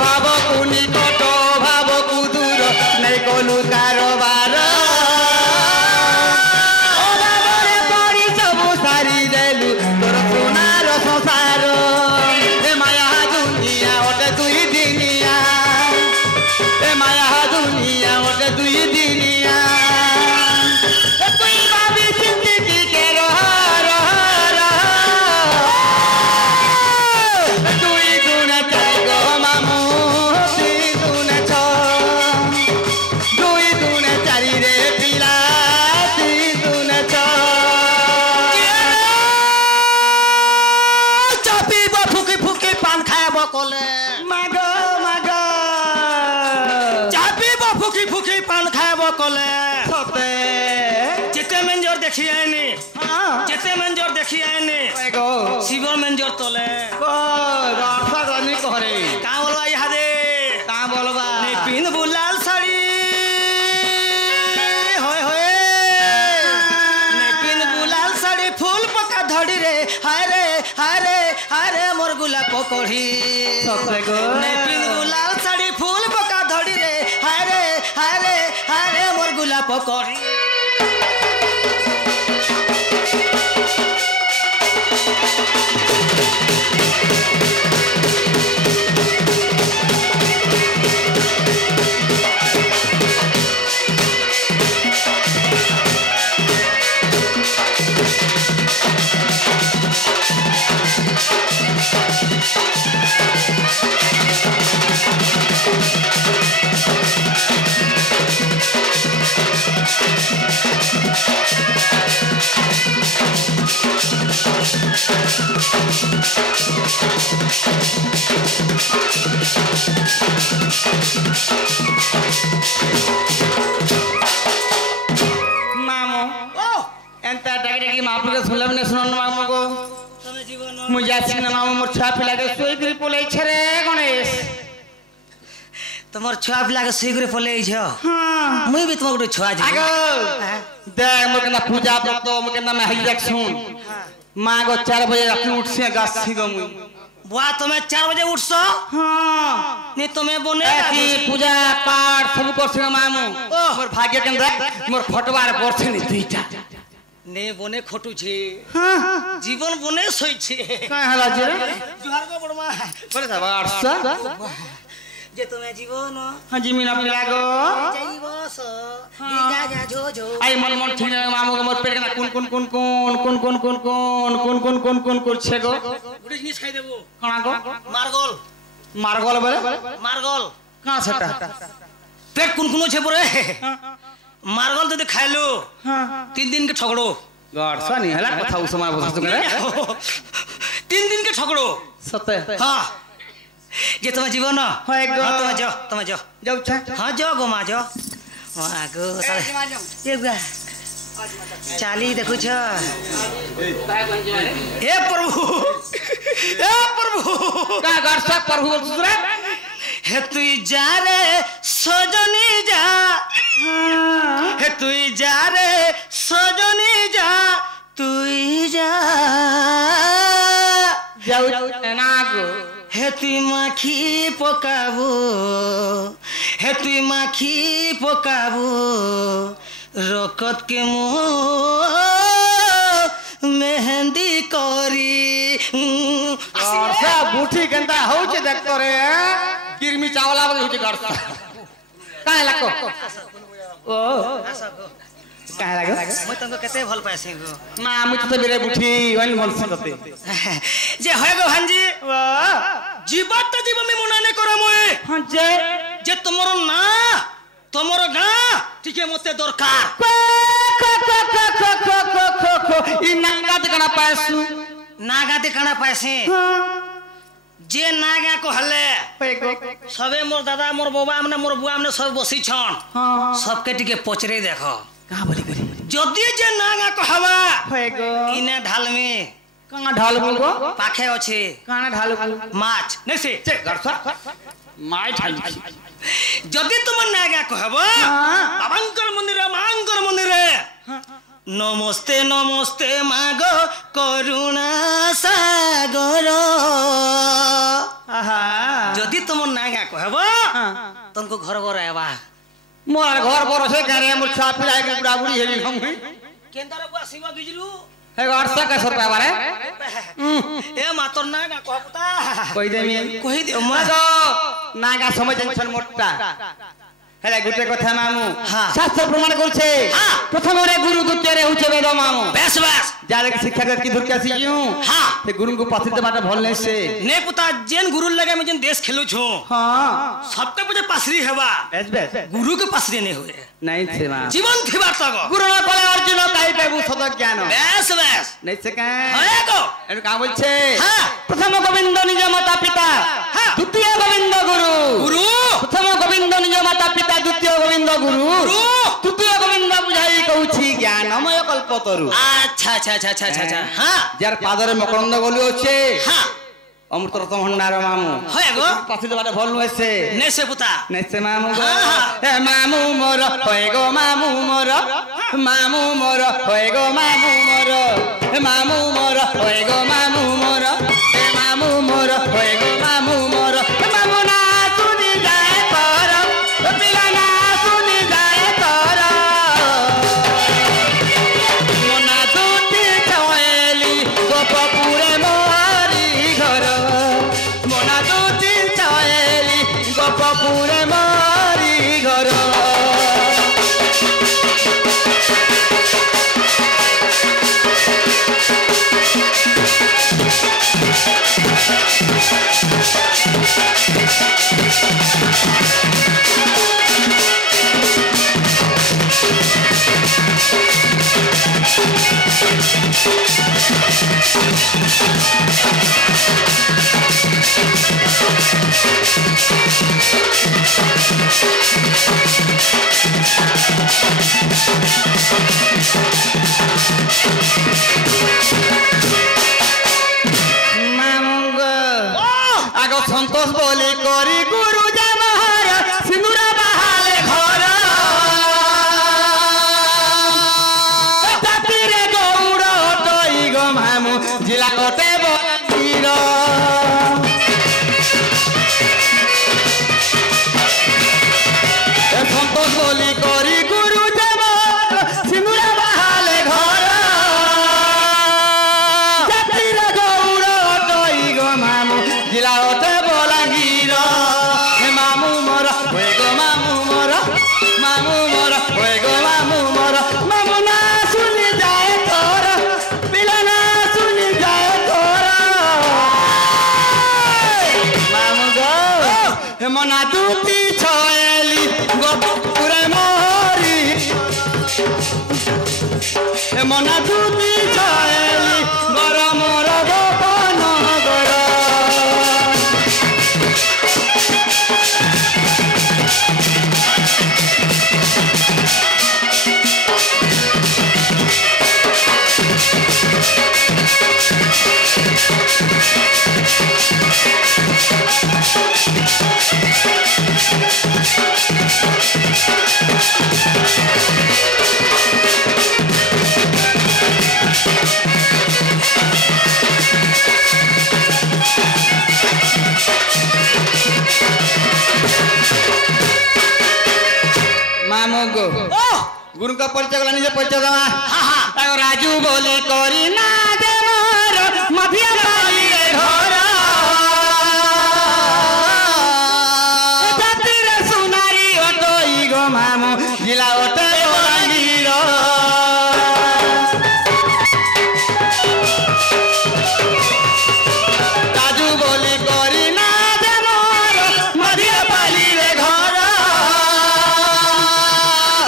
भाव को निकट भाव को दूर नहीं कलु कारोबार भावे पड़ी सब सारी देलु तोर सोनार संसार ए माया दुनिया ओटे दुई दिनिया ए माया दुनिया ओटे दुई दिनिया देखी आईनी जेते मंजर देखी आईनी शिवर मंजर तले रास्ता रानी कहरे का बोलबा यहाँ दे का बोलबा ने पिन बुलाल साड़ी होय होय ने पिन बुलाल साड़ी फूल पका धड़ी रे हाय रे मोर गुलाब पकड़ी सबसे गो ने पिन बुलाल साड़ी फूल पका धड़ी रे हाय रे मोर गुलाब पकड़ी तुम छुआ पिला के शीघ्र पले मुई भी तुम गोटे छुआ देख मोर पूजा व्रत मोर मैं हइक सुन माँ गो 4 बजे रात उठ से गाछी गो मुई बुआ तुम्हें 4 बजे उठसो हां नहीं तुम्हें बोने की पूजा पाठ सब कर से मामू मोर भाग्य के देख मोर फटवार परछे नि दुईटा ने बोने खोटू छे जीवन बोने सोई छे का हला जे जुहार को बड़मा बड़े था 800 जे तुम्हें जीवन हां जी मीना पिला गो जाईबस जा जा जो जो आई मन ठीक मामू के मोर पेट ना कौन करछे गो गुडी जिनिस खाई देबो कणा गो मार्गल बोले मार्गल का सेटा पेट कुन छे परे मार्गल जदि खाइलो 3 दिन के ठगड़ो गड सनी हला कथा उ समय बसत करे 3 दिन के ठगड़ो सते हां जे तुम जीवन हां तुम जाओ छा हां जाओ गो मां जाओ गो ये गा चाली देखु छ हे प्रभु का गर्सा प्रभु दूसरा हे तू जा रे सजनी जा हे तू जा रे सजनी जा तू जा जाऊ ना गो हे तू माखी पकाबो रकत के मेहंदी करी गर्सा बूठी गंदा हो छे देख करे किरमी चावला हो छे गर्सा काहे लाको ओ काहे लागो मैं तुमको केते भल पासे गो ना मुझ तो बेरे बूठी ओन भल सकते जे होय गो भांजी जीवत तो जीव में मुना ने करो मोए हां जे तुमरो ना तुमरो गा ठीके मते दरकार ई नागा देखना पाएसी जे नागा को हले सबे मोर दादा मोर बाबा हमने मोर बुआ हमने सब बसी छन सबके टिके पचरे देखो का बोली करी जदी जे नागा को हवा इने ढाल में काना ढाल बोलगो पाखे अछि काना ढाल माछ नहीं से गर्सा माय ढाल जदी तुम नागा को हवा बाबांकर मंदिर मांकर मंदिर नमस्ते नमस्ते मागो करुणा सागर तो घर घर आवा मोर घर बरसे करे मोर छा पिलाए के बुढ़ा बुढ़ी हेली हम केंदा रे बुआ शिवा गिजरू हे 800 रुपया बारे ए मातर ना का कहता कहि देमी कहि दे मागो नागा समझ छन मोटा हेला गुटे কথা মামু হ্যাঁ শাস্ত্র প্রমাণ করছে হ্যাঁ প্রথম রে গুরু দ্বিতীয় রে হচ্ছে বেদ মামু বেশ বেশ যারে শিক্ষা দে কি ধরকে আসি ইউ হ্যাঁ ते गुरु को पाथि देबाटा भल नै से ने पुता जेन गुरु लगे में जेन देश खेलु छु हां सबके मुझे पासरी हेबा बेस बेस गुरु के पासरी नहीं हुए नहीं थे मां जीवन थिबा तक गुरु न कले अर्जुन काई पेबु सद ज्ञान बेश बेश नहीं से का हए को एनु का बोलछे हां प्रथम गोविंद निज माता पिता हां द्वितीय गोविंद गुरु गुरु प्रथम गोविंद निज माता पिता द्वितीय गोविंद गुरु गुरु तृतीय गोविंद बुझाई कहूछि ज्ञानमय कल्पतरु अच्छा अच्छा अच्छा अच्छा अच्छा हां जार पादरे मकरंद गलु अछि हां अमृत रत्न भंडार मामू हए गो पाथि देबाटा भल नै से ने से पुता नै से मामू गो ए मामू मोर होय गो मामू मोर मामू मोर होय गो मामू मोर ए मामू मोर होय गो मामू मोर ए मामू मोर होय गो मामू मोर ए मामू ना सुनी जाए तर पिला ना सुनी जाए तर मोना दुती छवेली गोपपुरे मोरी घर मोना दुती छवेली गोपपुरे मोरी घर आगो संतोष बोली करी गुरु जमहर सिंदूरा बहाले घर जातिरे गौड़ तई गो मामू जिला कोटे बंदीर संतोष बोली करी गुरु जमहर सिंदूरा बहाले घर जातिरे गौड़ तई गो मामू जिला ओते बलांगीर हे मामू मोर होय गो मामू मोर होय गो मामू मोर मामू ना सुनी जाए तोर पिला ना सुनी जाए तोर मामू गो हे मना दुती छयली गोपुरे मोरी हे मना दुती छयली गर मोर गोपन गर मामू गो गुरु का परिचय गला निजे परिचय दवा ताको राजू बोले करी ना दे मोर मधिया बाली रे घर जातिरे सुनारी ओटोई गो मामू जिला ओटे बलांगीर राजू बोले करी ना दे मोर मधिया बाली रे घर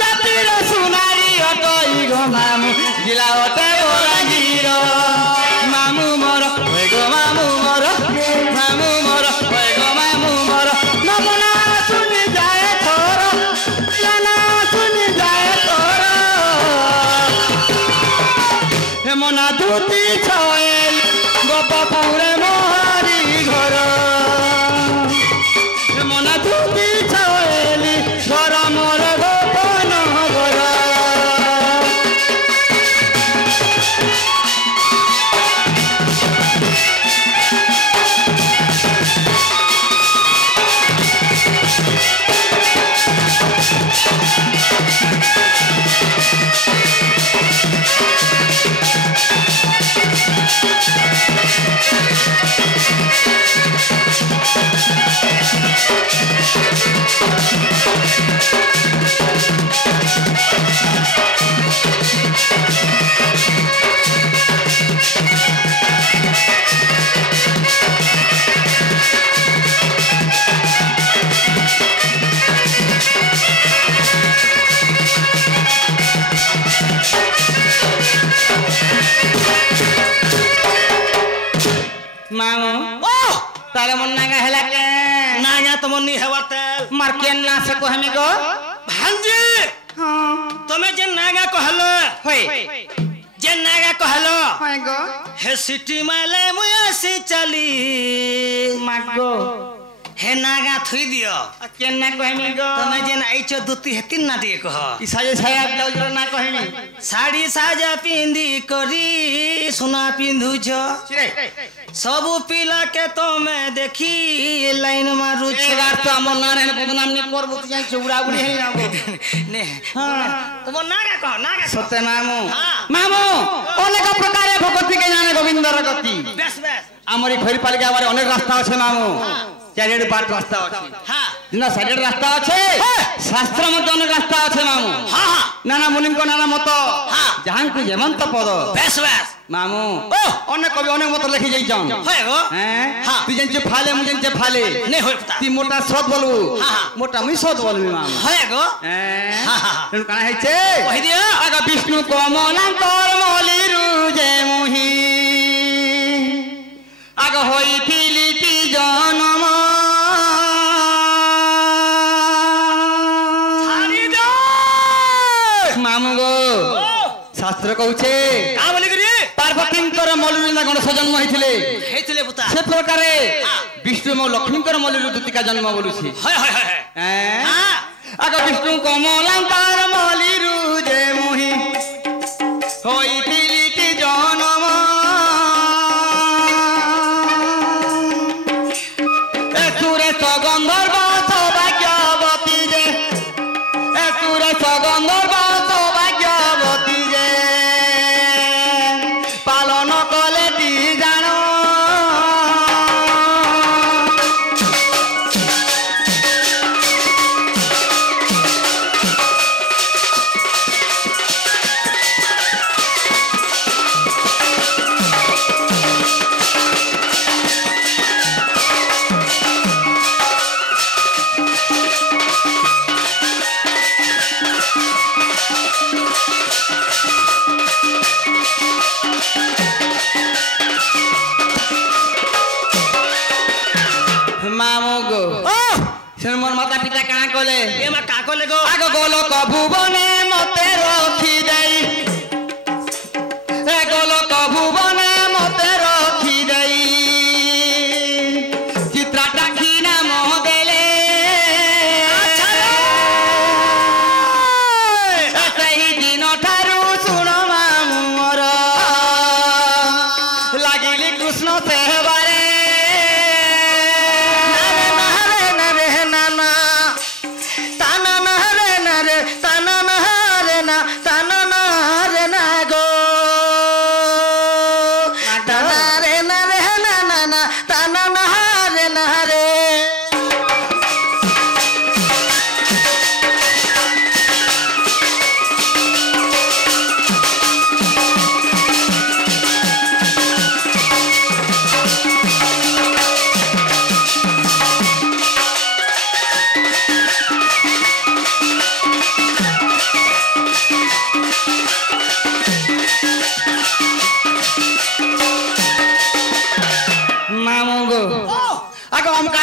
जातिरे सुनारी ओटोई गो मामू जिला ओटे बलांगीर मामू मोर होय गो मामू मोर होय गो मामू मोर मामू ना सुनी जाए तोर पिला ना सुनी जाए तोर हे मना दुती छवेल गोपपुरे मोहरी घर हे मना दुती छवेली घर मोर गोपन घर मामू ओ तारे मन नागा हेला के नागा तमन्नी हेवाते मार के ना से को हमी गो भांजी तमे जे नागा कहलो होय जे नागा कहलो होय गो हे सिटी माले मुयासी चली मागो हे नागा थुई दियो के ना को हमी गो तमे जे आइचो दुती हेतिन ना दिए कह इसाजे छाया ब्लाउज ना को हमी साड़ी साजा पिंदी करी सुना पिंधु छ सबु पिला के तो मैं देखी लाइन मारू छ एगार तो हमर ना रहने बदनाम ने करबो त जाई चौड़ा उड़ी है आबो ने हां तुम नागा कह नागा सत्य मामू हां मामू अनेक प्रकार भगवती के जाने गोविंदर गति बेस बेस आमरी फरीपालिका बारे अनेक रास्ता আছে मामू चारिड बाट रास्ता আছে हां जिना साइड रास्ता আছে शास्त्र मत अनेक रास्ता আছে मामू हां हां नाना मुनिम को नाना मत हां जहां को जेमंत पद बेस बेस मामू अनेक कवि अनेक मत लिखि जाई छन होय गो हैं हां तू जन फाले मुझे जे फाले नहीं होय पता ती मोटा सद बोलू हां मोटा मुई सद बोलबी मामू होय गो हैं हां हां तेनु काना हैचे कहि दियो आगा विष्णु कमलांकर मलिरु जे मुही आगा होई फिलिति जन्म छाड़ी दो मामू गो शास्त्र कहूचे का बोली करी पार्वतींकर मलिरुना गणेश जन्म होइथिले हेतिले पुता से प्रकारे विष्णु और लक्ष्मीकर मलिरु दुतिका जन्म बोलुछि होय होय होय हैं हां आगा विष्णु कमलांकर मलिरु जे मुही होई फिलिति जन्म ए सुरेश गंधर्व सौभाग्यवती जे ए सुरेश गंधर्व सौभाग्यवती जे पालन कले ती जानो मामू गो से मोर माता पिता काना कले ए मा का को लेगो आग गोलोक भुवने मते रखी देई ए गोलोक भुवने मते रखी देई चित्राटा की नाम देले सही दिन ठारू सुन मामू मोर लागिली कृष्ण सेवारे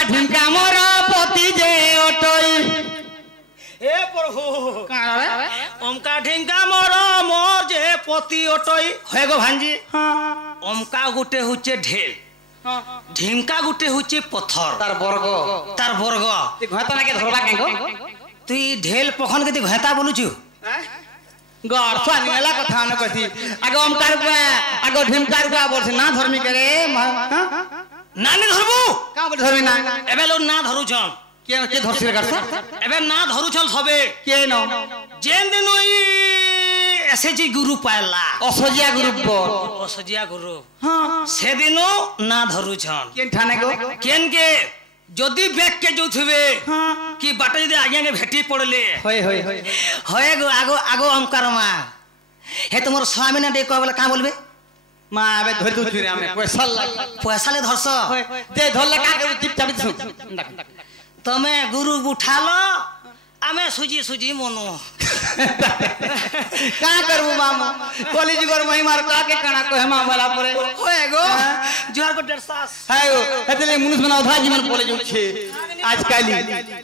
ढिमका मोर पति जे ओटई ए प्रभु ओमका ढिंका मोर मोर जे पति ओटई होय गो भांजी ओमका गुटे हुचे ढेल ढिमका गुटे हुचे पत्थर तार वर्ग ती घता के धरबा केगो तुई ढेल पखन के घता बोलुछु गड़ स्वानी वाला कथा न कथि आगे ओमकार को आगे ढिमकार को बोलछ ना धर्मी करे नानी धरबू का बोल धर्मी ना एबे लो ना धरु छन के धरसिर करछ एबे ना धरु छन सबे के न जेन दिन ओई एसएजी गुरु पाला असजिया ग्रुप बोल असजिया गुरु हां से दिनो ना धरु छन केन ठाने गो केन के जदी बैक के जोथबे कि बाटे जदी आगे के भेटी पड़ले होय गो आगो आगो ओमकार मा हे तुमर स्वामी ना दे कहबला का बोलबे मां आबे धरि दु छुरे हमें पैसा ले धरस दे धरले का के चुपचाप छु तमे गुरु उठालो आमे सुजी मनु का करबू मामा कॉलेज गोर महिमार का के कणा कहे मा वाला परे होय गो जुहार को डरसास हाय हेतले मनुष्य बना उधा जीवन बोले जो छे आजकल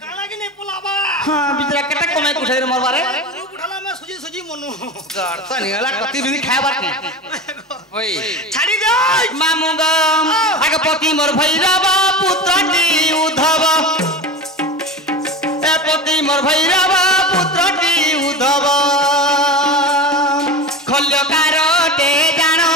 काला की नहीं पुलाबा हां बिचरा कटा कमे कुछ रे मरबारे उठाला में सुजी सुजी मनु करता निला कति बिनी खाय बात ओए छाड़ी दे मामू गम आगे पति मोर भैरव पुत्रटी उद्धव ए पति मोर भैरव पुत्रटी उद्धव खल्यकार टे जानो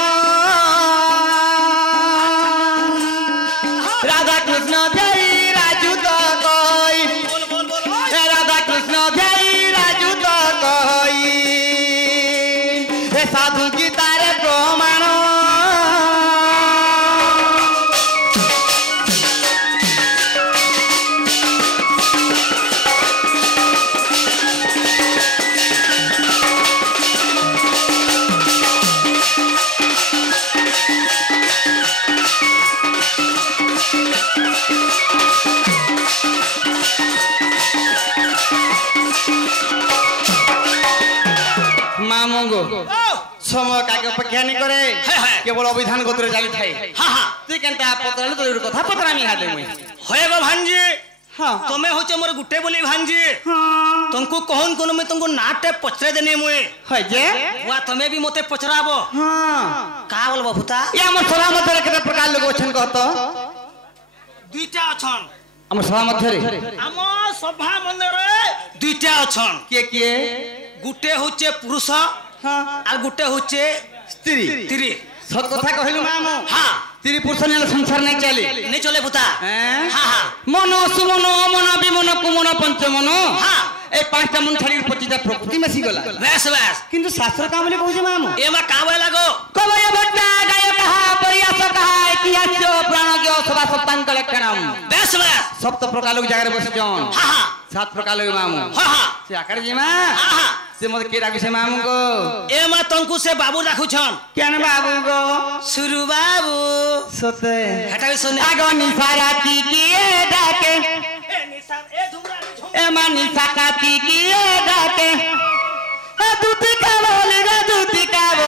राधा कृष्ण जय राजू तो कोई बोल राधा कृष्ण जय राजू तो कोई हे साधु गीता रे प्रमाण मामूगो समय काके अपेक्षा नहीं करे केवल अभिधान गोत्र जाली थाई हां हां तू केनता पत्र तो कथा पत्र आमी हादे मुई होए गो भांजी हां तुम्हें होचे मोर गुटे बोली भांजी तुमको कौन कोन में तुमको नाटे पचरे देने मुए है जे वा तुम्हें भी मोते पचराबो हां का बोलबो भूता या हमर सभा मध्य रे केते प्रकार लोग अछन कहत दुईटा अछन हमर सभा मध्य रे हम सभा मंदिर दुईटा अछन के गुटे होचे पुरुष हां और गुटे होचे स्त्री स्त्री सत कथा कहलु मामू हां स्त्री पुरुष ने संसार नहीं चले नहीं चले भूता हैं हां हां मनो सुमनो मन विमन कुमन पंचमनो हां ए पांचटा मन छाड़ी पतिता प्रकृति में सीगला बस बस किंतु शास्त्र का बोले कहू जे मामू ए मा का बोले लागो कवय भट्टा गाय कहा परियास कहा इतिहास प्राण ज्ञ सभा सप्तांक लक्षणम बस बस सप्त प्रकार लोग जागर बस जौन हां हां सात प्रकार लोग मामू हां हां से आकर जी मां हां हां से मत के राखु से मामू को ए मा तंकु से बाबू राखु छन केन बाबू को सुरु बाबू सोते हटा भी सुने आगो निसाराती किए डाके ए निशान ए धुमरा ए मानी साकाती किए डाके